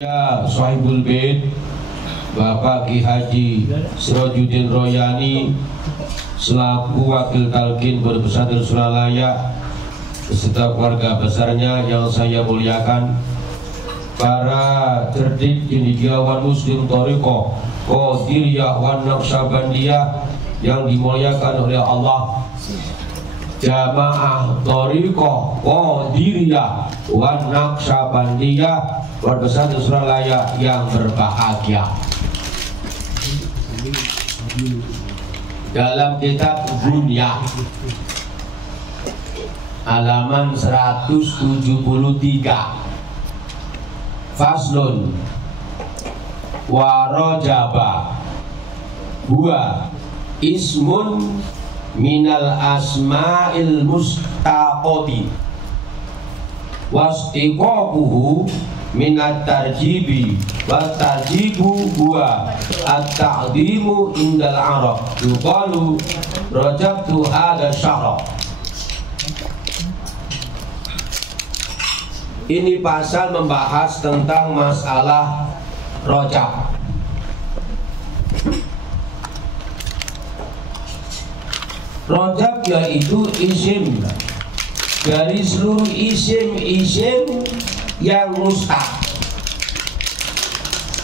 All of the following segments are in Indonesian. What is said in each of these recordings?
Ya, Sohibul Bait Bapak Ki Haji Sirajuddin Royani selaku Wakil Talqin Pondok Pesantren Suralaya beserta keluarga besarnya yang saya muliakan, para cerdik cendekiawan Muslim Thariqah Qadiriyah wan Naqsyabandiyah yang dimuliakan oleh Allah, Jamaah Thariqah Qadiriyah wan Naqsyabandiyah Pondok Pesantren Suralaya yang berbahagia. Dalam kitab Bunyah halaman 173, Faslun wa rajaba huwa ismun minal asma'il mustaqoti wastiqaquhu minat tarjibi wa tarjibu huwa at-ta'dimu indal arab yuqalu rajabtu hadha syahra. Ini pasal membahas tentang masalah rojab. Rojab yaitu isim dari seluruh isim-isim yang mustaq.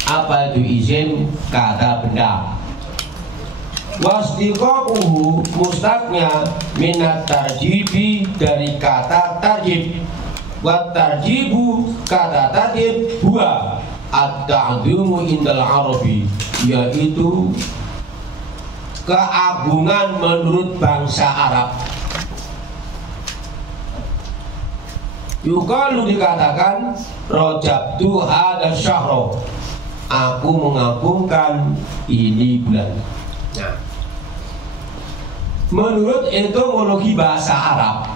Apa itu isim? Kata benda. Wasdiqaquhu mustaqnya minat tarjibi dari kata tarjib. Wa tarjibu kata tarjib huwa at-ta'dhimu indal arabi, yaitu keagungan menurut bangsa Arab. Yuqalu dikatakan rajabtu hadha syahra, aku mengagungkan ini bulan. Nah, menurut etimologi bahasa Arab,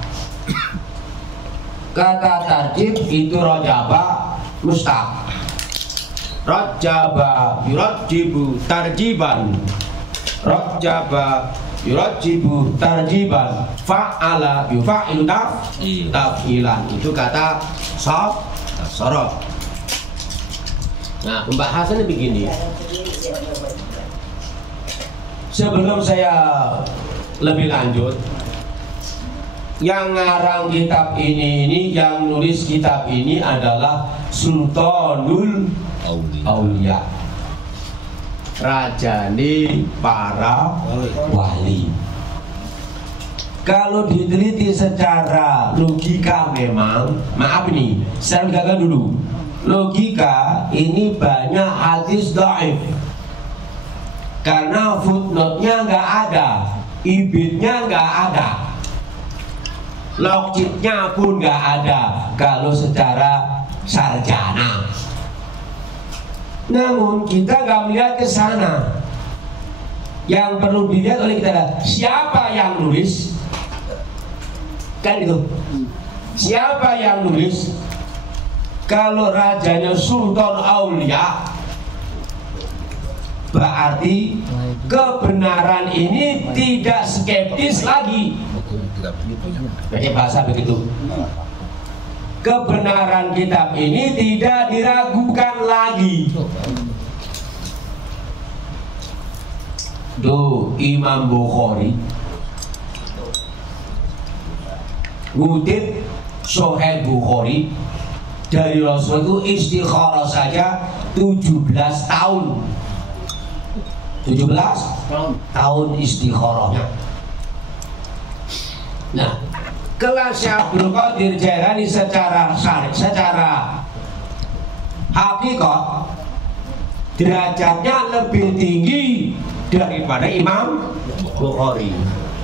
kata tarjib itu rajaba mustaq. Rajaba yurajibu tarjiban, rajaba yurajibu tarjiban, fa'ala yufa'ilu taf'ilan. Itu kata sorot. Nah, pembahasannya begini. Sebelum saya lebih lanjut, yang ngarang kitab ini yang nulis kitab ini adalah Sultanul Aulia, rajane para wali. Kalau diteliti secara logika, memang, maaf nih, saya gagal dulu. Logika ini banyak hadis dhaif, karena footnote-nya nggak ada, ibidnya nggak ada, logiknya pun nggak ada kalau secara sarjana. Namun kita nggak melihat ke sana. Yang perlu dilihat oleh kita adalah siapa yang nulis, kan itu. Siapa yang nulis? Kalau rajanya Sultan Aulia, berarti kebenaran ini tidak skeptis lagi. Pakai bahasa begitu. Kebenaran kitab ini tidak diragukan lagi. Tuh, Imam Bukhari ngutip Sahih Bukhari dari Rasul itu istikharah saja 17 tahun. 17 tahun istikharahnya. Nah, kelas Abdul Qadir Jailani secara hakikat derajatnya lebih tinggi daripada Imam Bukhari.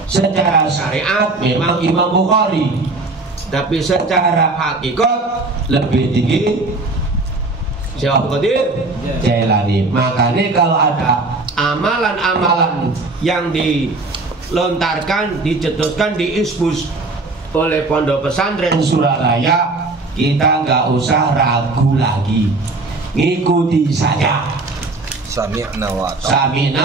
Secara syariat memang Imam Bukhari, tapi secara hakikat lebih tinggi Syekh Abdul Qadir Jailani. Makanya kalau ada amalan-amalan yang dilontarkan, dicetuskan, diispus oleh Pondok Pesantren Suralaya, kita nggak usah ragu lagi, ngikuti saja. Sami'na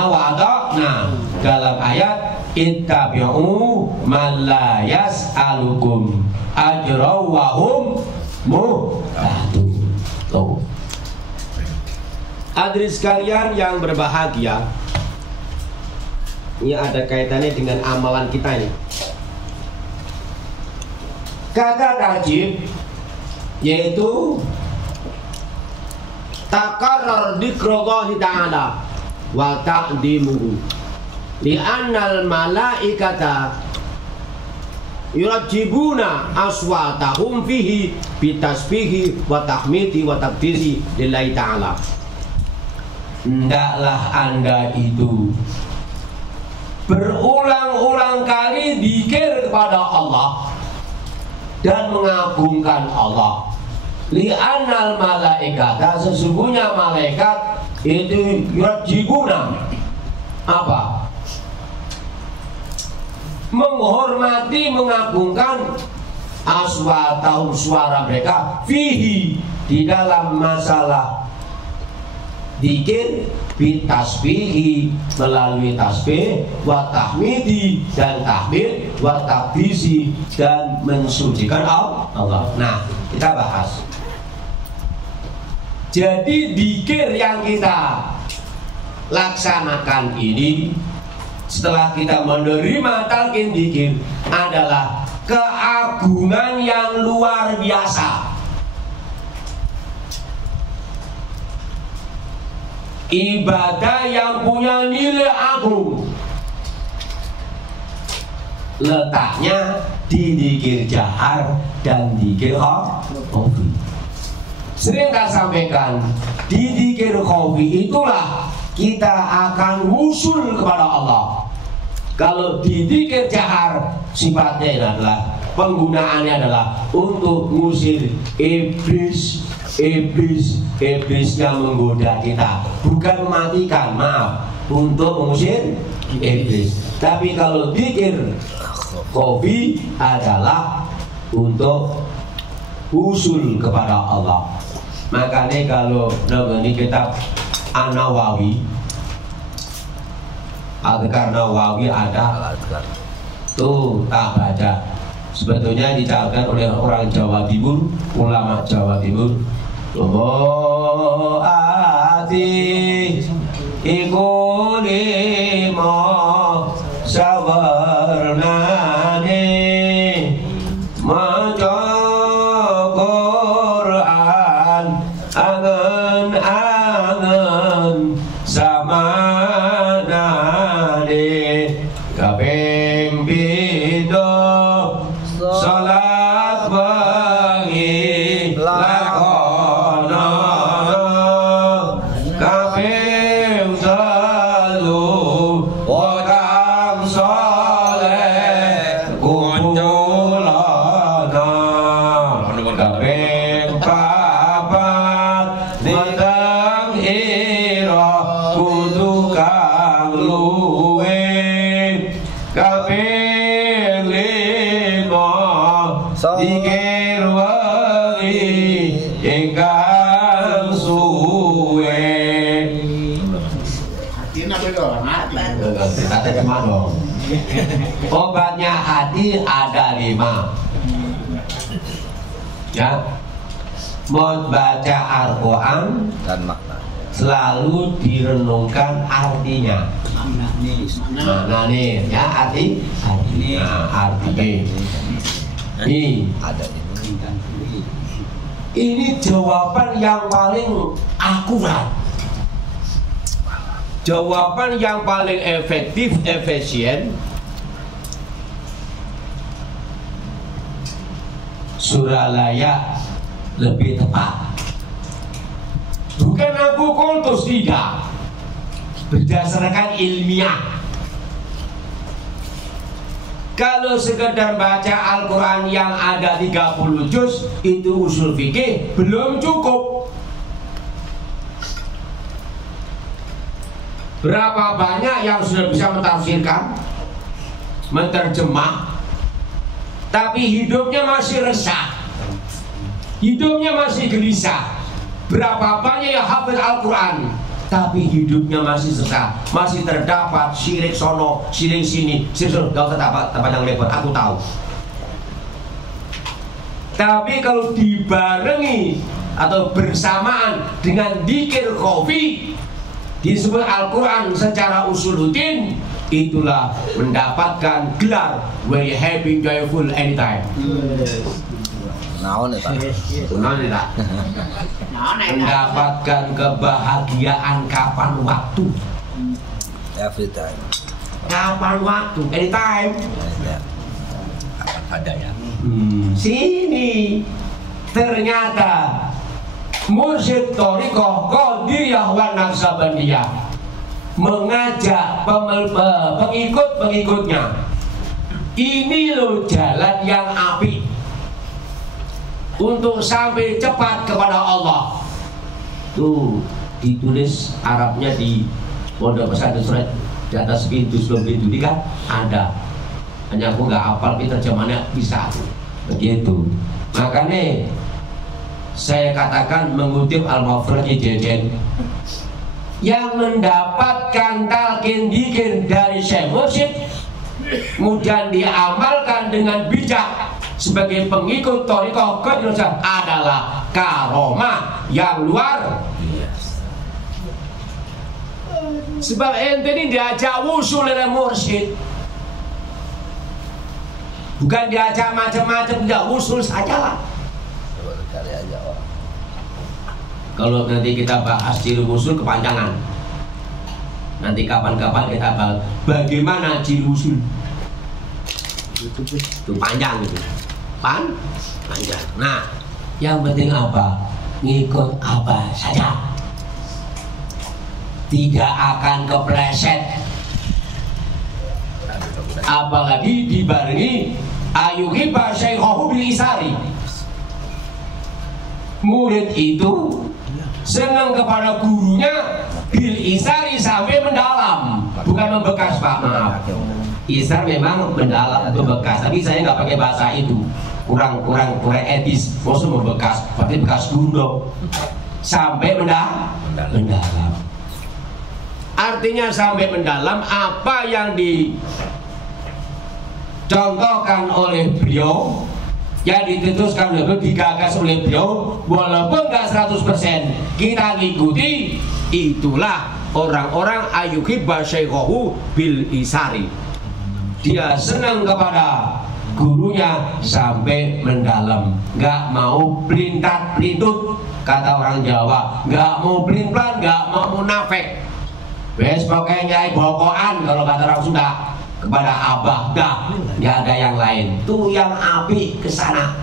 wa ata'na. Dalam ayat ittabi'u man la yas'alukum ajra wa hum muhtadun. Hadirin sekalian yang berbahagia, ini ada kaitannya dengan amalan kita ini. Kata tajib yaitu takarrar dzikrullahi ta'ala wa ta'dimuhu li'annal malaikata yurajibuna aswatahum fihi bitasbihi wa tahmidi wa taqdisi lillahi ta'ala. Hendaklah Anda itu berulang-ulang kali zikir kepada Allah dan mengagungkan Allah. Li'annal malaikata, sesungguhnya malaikat itu yurajibuna apa? Menghormati, mengagungkan aswatahum, suara mereka, fihi, di dalam masalah zikir, bitasbihi, melalui tasbih, wa tahmidi, dan tahmid, wa taqdisi, dan mensucikan Allah. Nah, kita bahas. Jadi zikir yang kita laksanakan ini, setelah kita menerima talqin zikir, adalah keagungan yang luar biasa. Ibadah yang punya nilai agung. Letaknya di zikir jahar dan zikir khafi. Sering tak sampaikan, di zikir khafi itulah kita akan wusul kepada Allah. Kalau di zikir jahar, sifatnya adalah, penggunaannya adalah untuk mengusir iblis. Iblis yang menggoda kita, bukan mematikan, maaf, untuk mengusir iblis. Tapi kalau zikir khafi adalah untuk usul kepada Allah. Makanya kalau ini kitab An-Nawawi, Adhkar Nawawi ada tuh, tak baca. Sebetulnya dicatatkan oleh orang Jawa Timur, ulama Jawa Timur. Oh ati iku limo sawarnane maca Quran angen-angen samanane kaping pindho salat wengi lakono kaping telu wekam saleh kumpulana kaping papat nitang ira kudu kang luwe kaping lima zikir wengi ingkang suwe. Obatnya hati ada 5. Ya, mau baca Al-Quran dan makna selalu direnungkan artinya. Nah, nih, ya arti. Nah, artinya. ada Ini jawaban yang paling akurat, jawaban yang paling efektif, efisien. Suralaya lebih tepat. Bukan aku kultus, tidak. Berdasarkan ilmiah. Kalau sekedar baca Al-Quran yang ada 30 juz, itu usul fikih belum cukup. Berapa banyak yang sudah bisa mentafsirkan, menterjemah, tapi hidupnya masih resah, hidupnya masih gelisah. Berapa banyak yang hafal Al-Quran, tapi hidupnya masih sesat, masih terdapat syirik sono, syirik sini, syirik sono. Gak usah panjang lebar, aku tahu. Tapi kalau dibarengi atau bersamaan dengan dzikir khafi disebut Al-Quran secara usuluddin, itulah mendapatkan gelar very happy joyful anytime. Naon eta? Mendapatkan kebahagiaan kapan waktu. Every time. Kapan waktu, anytime. Kapan ada ya? Sini ternyata mursyid thariqah Qadiriyah wa Naqsabandiyah mengajak pengikut-pengikutnya, ini loh jalan yang apik untuk sampai cepat kepada Allah. Tuh ditulis Arabnya di pondok pesantren surat di atas pintu, sebelum pintu ini kan ada. Hanya aku nggak hafal, tapi terjemahannya bisa begitu. Makanya saya katakan mengutip Al-Mafrad Jajan yang mendapatkan talqin dzikir dari Syekh Mursyid kemudian diamalkan dengan bijak sebagai pengikut thariqah Qadiriyah adalah karomah yang luar biasa. Sebab ente ini diajak wusul oleh mursyid, bukan diajak macam-macam, tidak wusul sajalah. Kalau nanti kita bahas ciri wusul kepanjangan. Nanti kapan-kapan kita bahas bagaimana ciri wusul. Itu panjang itu. Panjang. Nah, yang penting apa? Ngikut apa saja. Tidak akan kepleset. Apalagi dibarengi ayuhiba syaikhahu bil isari. Murid itu senang kepada gurunya bil isari sampai mendalam, bukan membekas, Pak, maaf. Isar memang mendalam, membekas, tapi saya nggak pakai bahasa itu, kurang etis. Maksud membekas, berarti bekas guru dong. Sampai mendalam. Artinya sampai mendalam apa yang dicontohkan oleh beliau, yang ditutuskan oleh beliau, digagas oleh beliau, walaupun nggak 100% kita ngikuti, itulah orang-orang ayuhibba syaikhahu bil isari. Dia senang kepada gurunya sampai mendalam, nggak mau pelintat-pelintut, kata orang Jawa, nggak mau pelin-pelan, nggak mau munafik. Wes pokoknya nyai bokokan kalau kata orang Sunda, kepada abah dah, nggak ada yang lain. Tuh yang api ke sana.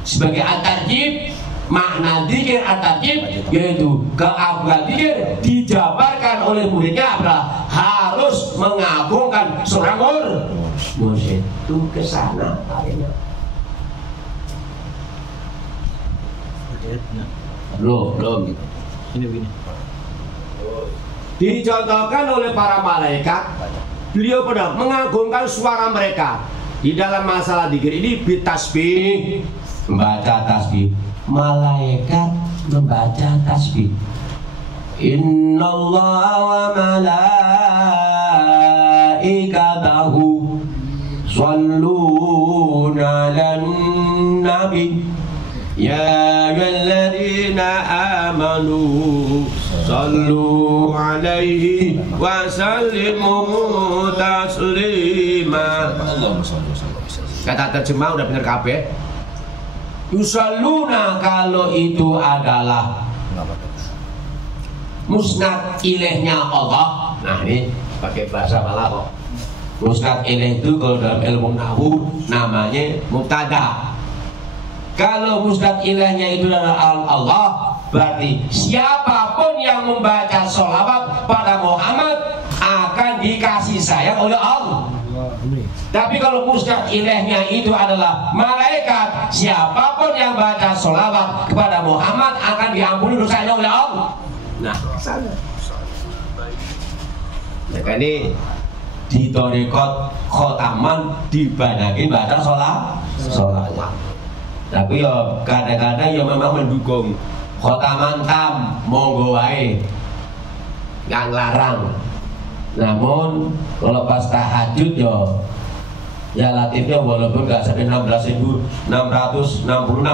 Sebagai at-tarjib, makna dzikir at-tarjib yaitu keabdian dzikir dijabarkan oleh muridnya adalah harus mengagungkan seorang mursyid. Tuh ke sana akhirnya. Belum gitu. Ini begini. Dicontohkan oleh para malaikat, beliau pernah mengagungkan suara mereka di dalam masalah dzikir ini bitasbih, membaca tasbih. Malaikat membaca tasbih. Innallaha wa malaikatahu shalluna 'alan nabi ya ayyuhalladzina amanu sallu alaihi wa sallimu taslima. Kata terjemah udah bener kabeh. Yusalluna kalau itu adalah musnad ilaihnya Allah. Nah ini pakai bahasa malah kok. Musnad ilaih itu kalau dalam ilmu nahwu namanya mubtada. Kalau musnad ilaihnya itu adalah Allah, berarti siapapun yang membaca sholawat pada Muhammad akan dikasih sayang oleh Allah. Tapi kalau musnad ilaihnya itu adalah malaikat, siapapun yang baca sholawat kepada Muhammad akan diampuni dosanya oleh Allah. Nah, sana. Nah, ini di thariqat khotaman dibanyakin baca sholawat. Tapi ya kadang-kadang ya memang mendukung khotaman tam, monggo wae, nggak ngelarang. Namun kalau pas tahajud ya latifnya walaupun nggak sampai 16.666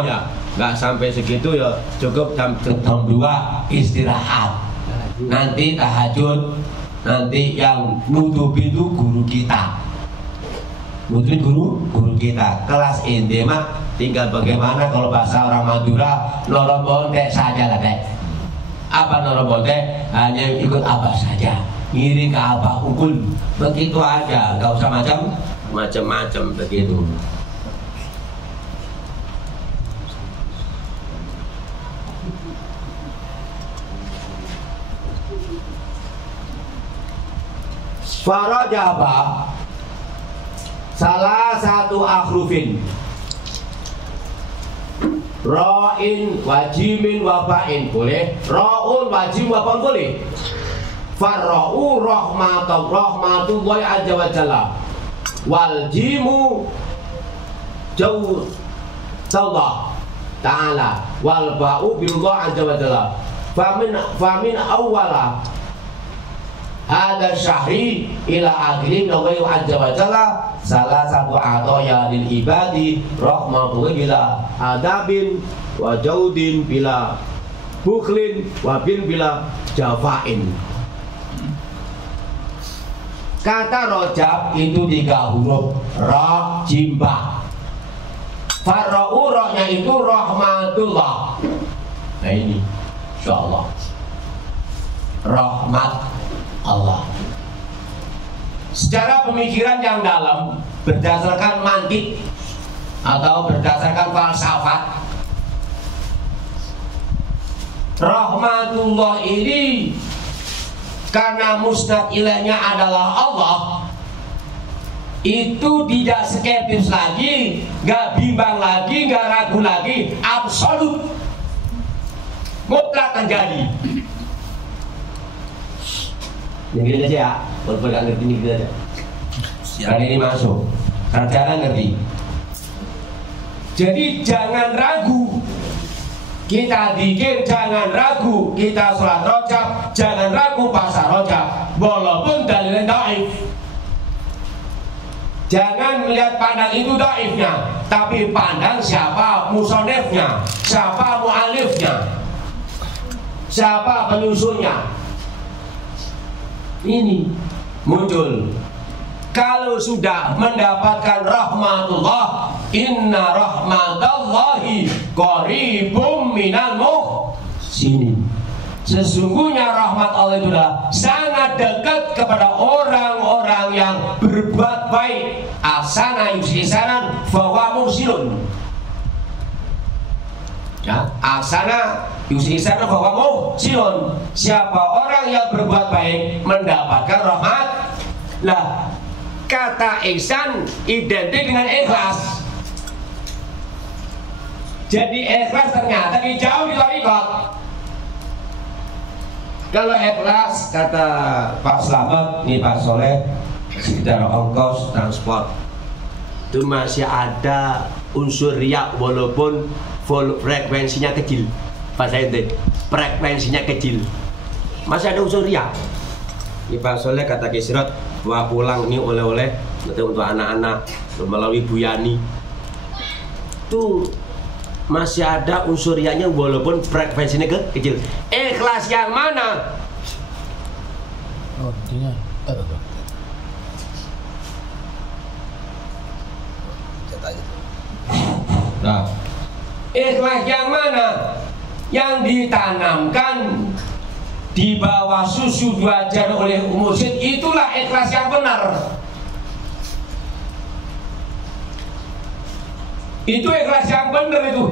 ya, nggak sampai segitu ya cukup jam 2 istirahat. Nanti tahajud, nanti yang nutupi itu guru kita. Nutupi guru kita. Kelas inti mah tinggal bagaimana kalau bahasa orang Madura, norobonte saja lah deh. Apa norobonte? Hanya ikut apa saja. Ngiri ke apa ukul, begitu aja, nggak usah macam-macam begitu. Farajaba salah satu akhrufin ra'in wajimin wabain boleh, ra'un wajim wabain boleh. Farra'u rahmatullahi azza wa jalla wal jimu jawzallah ta'ala wal ba'u billah azza wa jalla famin awwala ada syahri ila akhirin nawawi azza wa jalla salah satu atoya lil ibadi rahmatullahi bila adabin wa jaudin bila bukhlin wa bila jafain. Kata rojab itu 3 huruf, ra, jimba. Farra'u rohnya itu rahmatullah. Nah ini insyaallah rahmat Allah. Secara pemikiran yang dalam, berdasarkan mantik atau berdasarkan falsafat, rahmatullah ini karena musnad ilahnya adalah Allah, itu tidak skeptis lagi, gak bimbang lagi, gak ragu lagi, absolut mutlak terjadi. Yang gini aja ya, walaupun gak ngerti ini gini aja. Karena ini masuk, sarjana ngerti. Jadi jangan ragu. Kita dikir jangan ragu, kita sholat rojab jangan ragu pasal rojab, walaupun dalilnya dhaif. Jangan melihat pandang itu dhaifnya, tapi pandang siapa musonefnya, siapa mu'alifnya, siapa penyusunnya. Ini muncul. Kalau sudah mendapatkan rahmatullah, inna rahmatallahi qaribum minal muhsinin. Sesungguhnya rahmat Allah itu adalah sangat dekat kepada orang-orang yang berbuat baik. Asana yusisanan fahuwa muhsinun. Ya, asana yusisanan fahuwa muhsinun. Siapa orang yang berbuat baik mendapatkan rahmat. Lah, kata ihsan identik dengan ikhlas. Jadi ikhlas ternyata jauh di thariqat. Kalau ikhlas kata Pak Slamet, nih Pak Soleh, sekitar ongkos transport itu masih ada unsur riak walaupun frekuensinya kecil. Pak saya frekuensinya kecil, masih ada unsur riak. Ini Pak Soleh kata Kisrat, wah pulang ini oleh-oleh untuk anak-anak melalui Bu Yani. Itu masih ada unsur riaknya walaupun frekuensinya kecil. Ikhlas yang mana? Oh, intinya nah, ikhlas yang mana? Yang ditanamkan di bawah susu 2 jari oleh mursyid, itulah ikhlas yang benar. Itu ikhlas yang benar itu.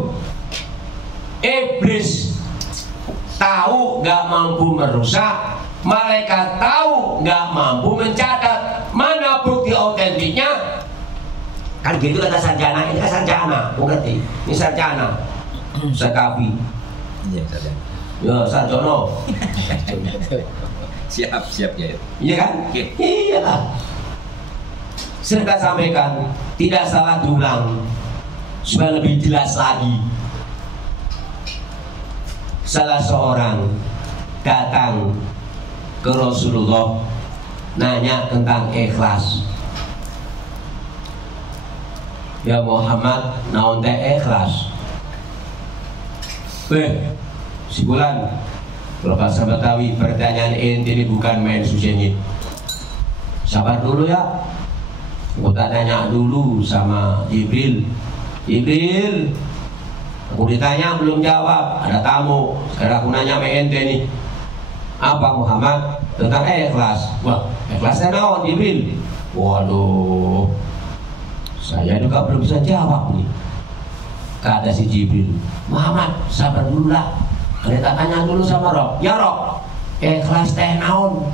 Iblis tahu gak mampu merusak, malaikat tahu gak mampu mencatat. Mana bukti autentiknya? Kan gitu kata sarjana, ini kan sarjana, mengerti? Ini sarjana, sekapi. Iya sarjana. Ya sarjono. Siap ya. Iya kan? Iya lah. Saya sampaikan, tidak salah diulang supaya lebih jelas lagi. Salah seorang datang ke Rasulullah nanya tentang ikhlas. Ya Muhammad, naon teh ikhlas? Si Bulan, kalau bahasa Betawi, pertanyaan ente ini bukan main susahnya. Sabar dulu ya. Aku tak tanya dulu sama Jibril. Jibril, aku ditanya belum jawab, ada tamu. Sekarang aku nanya sama ente nih. Apa Muhammad? Tentang ikhlas. Wah, ikhlasnya naon Jibril? Waduh, saya juga belum bisa jawab nih. Kata si Jibril, Muhammad, sabar dulu lah. Kita tanya dulu sama Rob. Ya Rob, ikhlas teh naon?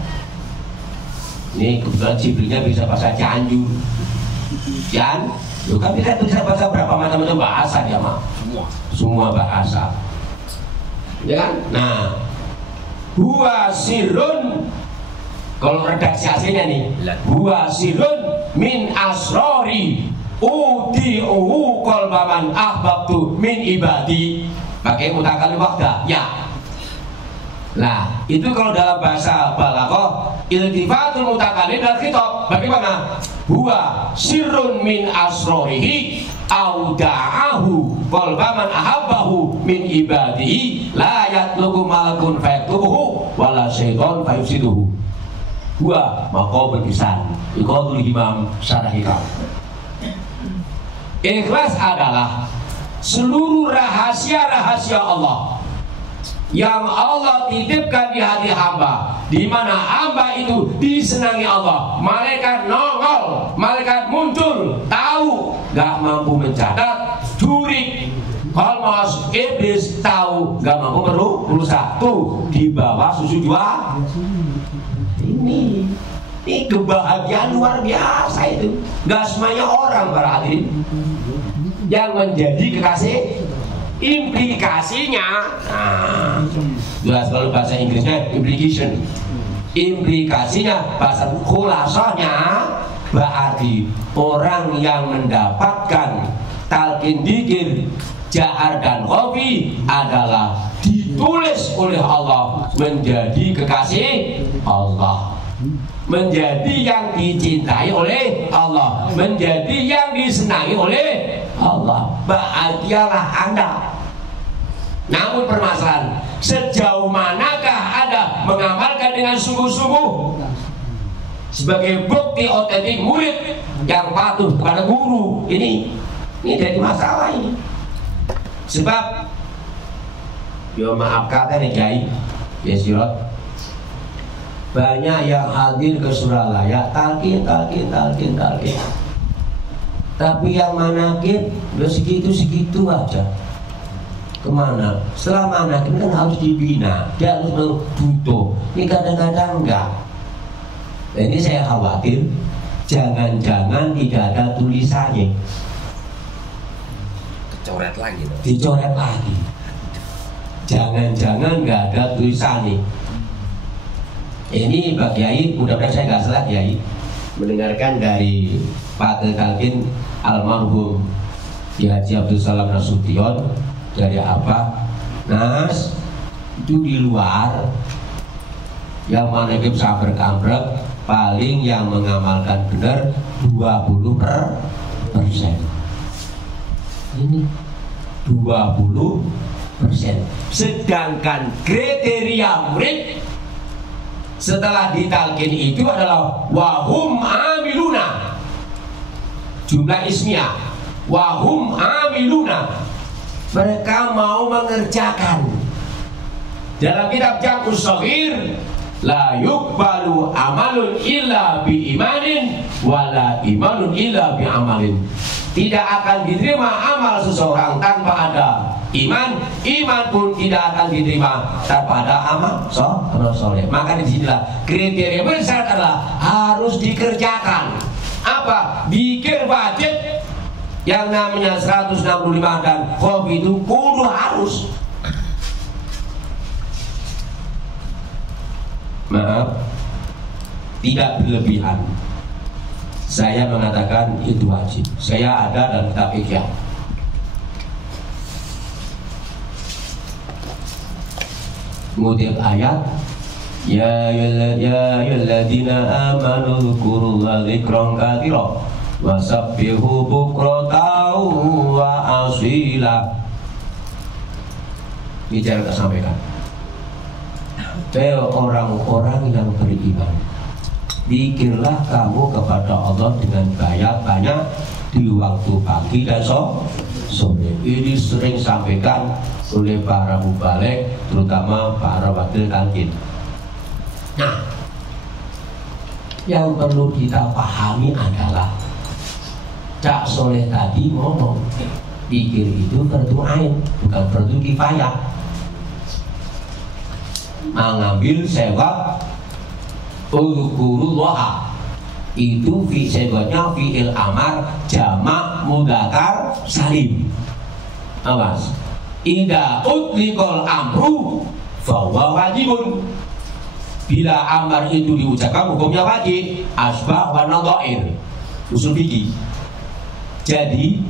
Ini kebetulan Jibrilnya bisa bahasa Cianjur. Lu kan bisa bahasa berapa macam-macam bahasa dia mah. Semua bahasa. Ya kan? Nah, huwa sirrun. Kalau redaksi aslinya nih, huwa sirrun min asrori uti'uhu qalbaman ahbabtu min ibadi. Pakai mutakallim wahdah, ya. Nah, itu kalau dalam bahasa balaghah iltifatul mutakallim dan khitab. Bagaimana? Huwa sirrun min asrorihi auda'ahu qalbaman ahabbahu min ibadihi la yatlubu malakun fayaktubuhu wala syaiton fayufsiduhu. Huwa maqamul ihsan. Iqatul imam syarah hikam. Ikhlas adalah seluruh rahasia-rahasia Allah yang Allah titipkan di hati hamba, di mana hamba itu disenangi Allah. Malaikat nongol, malaikat muncul, tahu, gak mampu mencatat, jurik, kolmos, iblis tahu, gak mampu berusaha. Tuh di bawah susu jua. Ini kebahagiaan luar biasa itu. Gak semuanya orang para hadirin yang menjadi kekasih. Implikasinya, jelas kalau bahasa Inggrisnya implication. Implikasinya, bahasa khulasanya berarti orang yang mendapatkan talqin dzikir, jahar dan khafi adalah ditulis oleh Allah menjadi kekasih Allah, menjadi yang dicintai oleh Allah, menjadi yang disenangi oleh Allah. Bahagialah Anda. Namun permasalahan, sejauh manakah Anda mengamalkan dengan sungguh-sungguh sebagai bukti otentik murid yang patuh kepada guru? Ini jadi masalah ini. Sebab yo maaf kata nih Kiai, ya Sirot, banyak yang hadir ke Suralaya talqin. Tapi yang manakib udah segitu aja. Kemana? Setelah manakib kan harus dibina, dia harus butuh. Ini kadang-kadang enggak. Nah, ini saya khawatir jangan-jangan tidak ada tulisannya. Dicoret lagi. Jangan-jangan nggak ada tulisannya. Ini Pak Kiai, mudah-mudahan saya nggak salah Kiai, mendengarkan dari Pak Talqin almarhum Ki Haji Abdul Salam Nasution dari apa? Nas itu di luar yang manakib sabar-kambrek paling yang mengamalkan benar 20%. Ini 20%. Sedangkan kriteria murid setelah ditalqin itu adalah wahum amiluna, jumlah ismiyah, wahum amiluna, mereka mau mengerjakan. Dalam kitab Jamus Shaghir, la yuqbalu amalun illa bi imanin wala imanun illa bi amalin. Tidak akan diterima amal seseorang tanpa ada iman, iman pun tidak akan diterima tanpa ada amal soleh. Maka disinilah kriteria besar adalah harus dikerjakan. Apa? Zikir wajib yang namanya 165 dan khafi itu kudu harus. Maaf, tidak berlebihan. Saya mengatakan itu wajib. Saya ada dalam kitab Ihya. Ngutip ayat, ya ayyuhalladzina amanu dzkurullaha dzikran katsiran wasabbihu bukratan wa asila. Ini cara tak sampaikan. Orang-orang yang beriman, zikirlah kamu kepada Allah dengan banyak-banyak di waktu pagi dan sore. Ini sering sampaikan oleh para mubalik, terutama para wakil talqin. Nah, yang perlu kita pahami adalah Cak Soleh tadi ngomong zikir itu fardu ain, bukan fardu kifayah. Mengambil sewab uzkurullah itu sewabnya fi'il amar jamak mudzakkar salim. Awas, idza utliqal amru fahuwa wajibun. Bila amar itu diucapkan hukumnya wajib, asbah wa nadhair, usul fikih. Jadi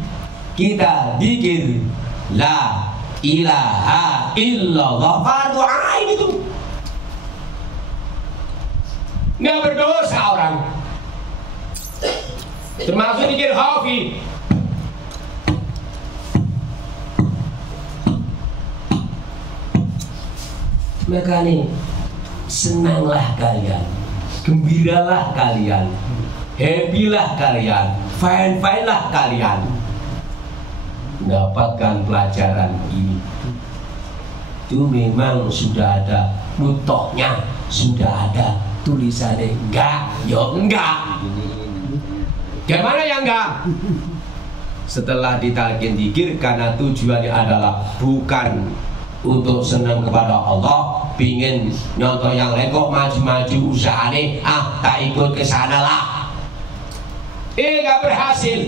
kita zikir la ilaha illallah fardu ain itu. Nggak berdosa orang. Termasuk zikir khafi. Maka nih, senanglah kalian, gembiralah kalian, happy-lah kalian, fine-fine-lah kalian mendapatkan pelajaran ini. Itu memang sudah ada nutoknya, sudah ada tulisannya. Enggak, ya enggak. Gimana ya enggak? Setelah ditalkin zikir, karena tujuannya adalah bukan untuk senang kepada Allah, pingin nyontoh yang lain kok maju-maju usahane, tak ikut ke sana lah. Gak berhasil,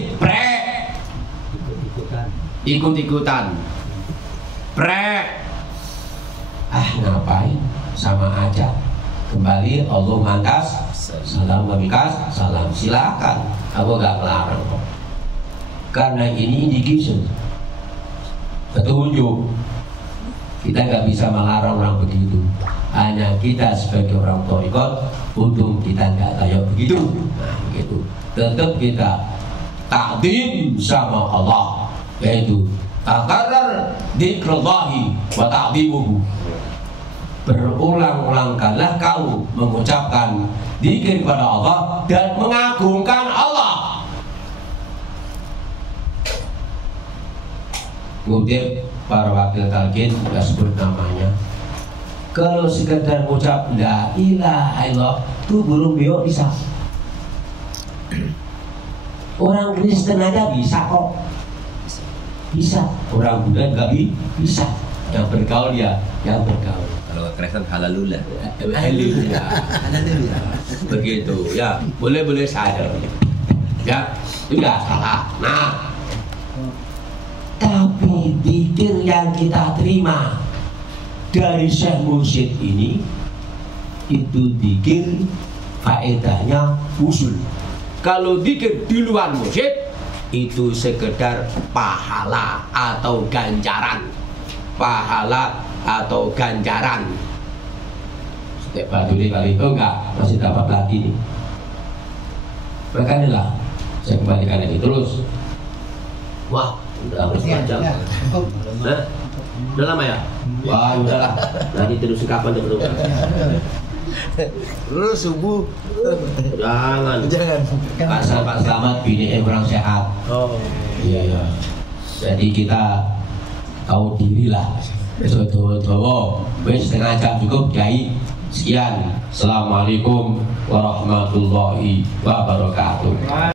ikut-ikutan, ngapain? Sama aja. Kembali Allah mantas, salam memikas, salam, silakan. Aku gak melarang kok. Karena ini indication, petunjuk. Kita nggak bisa melarang orang begitu. Hanya kita sebagai orang thariqat, untung kita nggak kayak begitu. Nah, begitu. Tetap kita takdim sama Allah, yaitu takarrar dzikrullahi wa ta'dhimuhu. Berulang-ulangkanlah kau mengucapkan zikir kepada Allah dan mengagungkan Allah. Kutip para wakil talqin, nggak sebut namanya. Kalau sekedar mengucap la ilaha illallah itu belum bisa. Orang Kristen aja bisa kok, bisa. Orang Buddha nggak bisa. Yang bergaul ya, yang bergaul. Kalau Kristen halalullah. Haleluya. Begitu ya, boleh saja. Ya, itu nggak salah. Nah, tapi zikir yang kita terima dari Syekh Mursyid ini, itu zikir faedahnya usul. Kalau zikir di luar mursyid, itu sekedar pahala atau ganjaran. Pahala atau ganjaran. Setiap batu ini kali itu enggak, masih dapat lagi nih. Makanya lah, saya kembalikan lagi terus. Wah, udah harus jam. Nah, udah lama ya? Wah, udahlah. Nanti terus kapan teman-teman? Terus subuh. Jangan. Pak Selamat bini kurang sehat. Oh. Iya. Jadi kita tahu diri lah. Besok wes setengah jam cukup, Kiai. Sekian. Assalamualaikum warahmatullahi wabarakatuh.